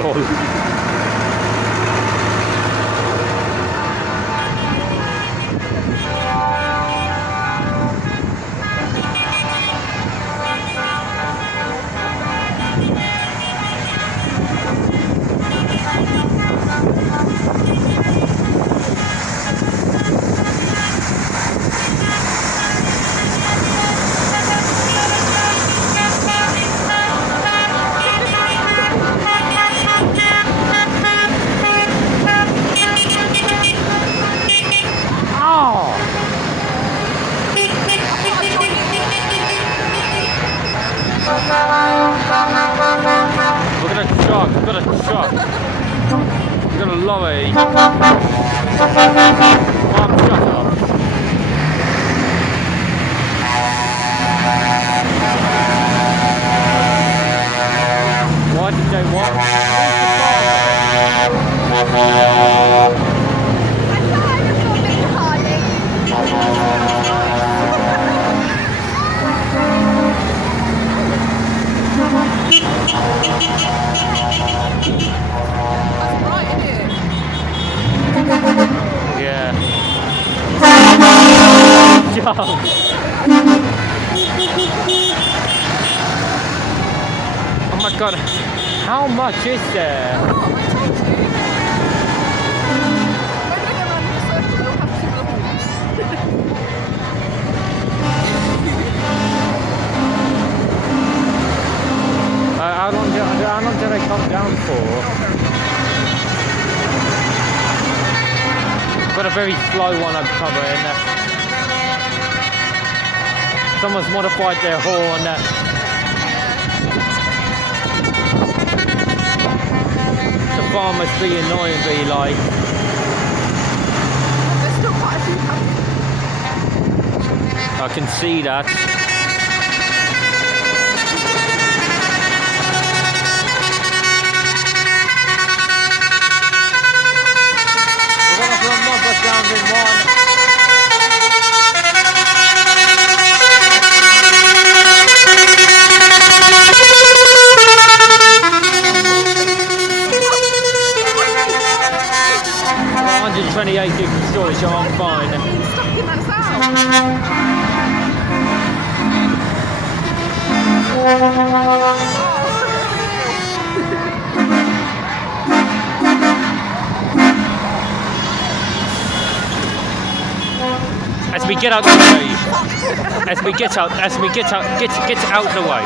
lol. Look at that truck, look at that truck. You're gonna love it. Mom, shut up. Why did they want? I thought I was talking to Harley. That's right, isn't it? Yeah. Jump. Oh my god, how much is there? Oh, I told you. When they go around in a circle, they'll have similar horns. How long do they come down for? Got a very slow one I'm covering. Someone's modified their horn. The bar must be annoying, be like. There's still quite a few coming. I can see that. Down in one. Well, 128 gig of storage, so I'm fine. Stuck in that sound. As we get out the way, as we get out the way.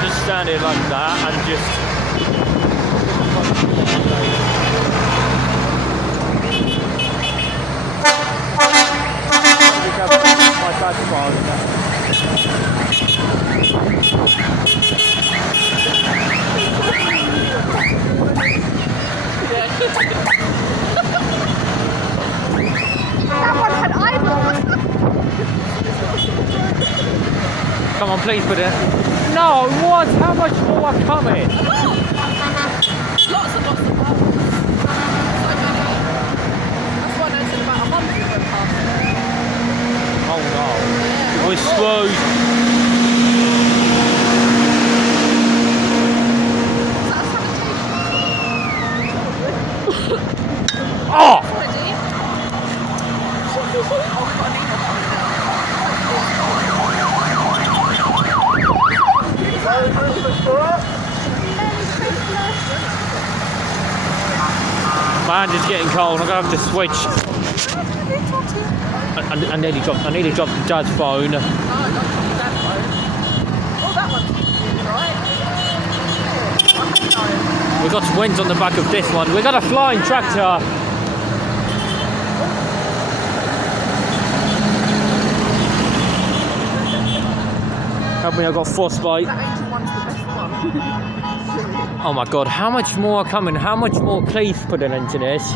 Just stand it like that and just. That's far enough. That one had eyeballs. Come on, please put it. No, what? How much more are coming? Lots and lots of eyeballs. So many. That's why I said about 100 went past. Oh no. We're screwed. Oh! My hand is getting cold. I'm gonna have to switch. I nearly dropped Dad's phone. Oh, Dad's phone. Oh, that one's right. We've got winds on the back of this one. We've got a flying tractor. Help me, I've got frostbite. That ancient one's the best one. Oh my god, how much more are coming? How much more please put it into this?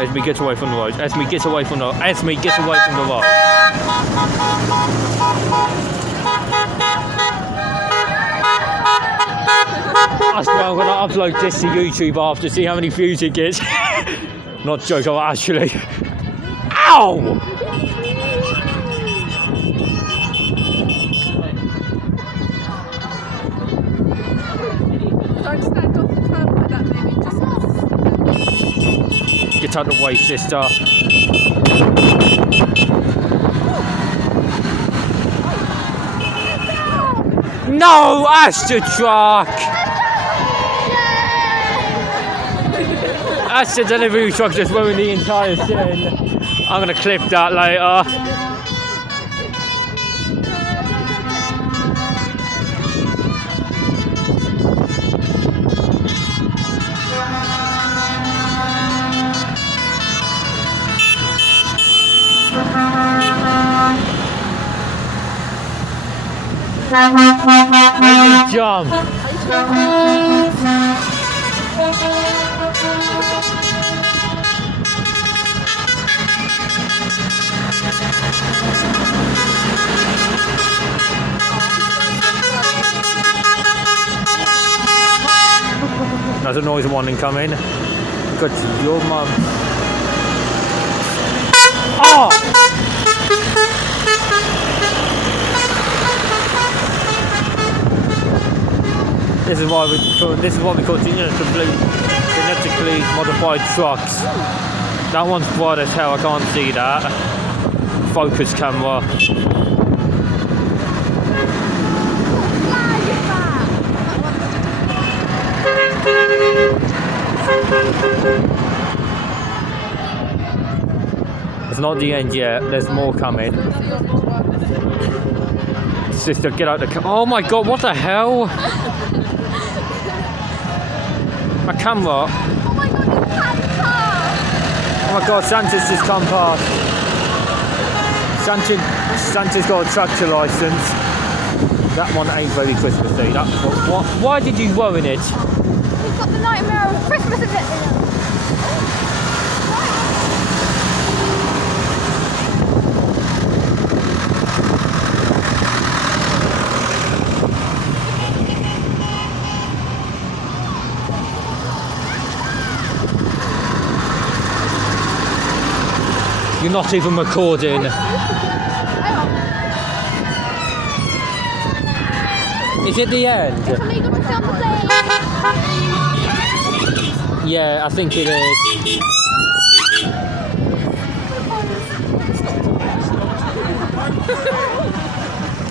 Esme, get away from the road. Esme, get away from the road. Esme, get away from the road. I swear I'm gonna upload this to YouTube after, see how many views it gets. Not joking, I'm actually. Ow! Don't stand off the curb like that, baby. Just Get out the way, sister. No, Astra truck! Astra delivery truck just ruined the entire scene. I'm gonna clip that later. Make me jump. There's a noise warning coming. Good to your mum. Oh! This is what we call genetically modified trucks. That one's bright as hell, I can't see that. Focus camera. It's not the end yet, there's more coming. Sister, get out the car. Oh my god, what the hell? My camera. Oh my god, you had the car! Oh my god, Santa's just come past. Santa's got a tractor license. That one ain't very Christmassy. What? Why did you ruin it? We've got the nightmare of Christmas in it. You're not even recording. Is it the end? It's illegal to film the plane. Yeah, I think it is.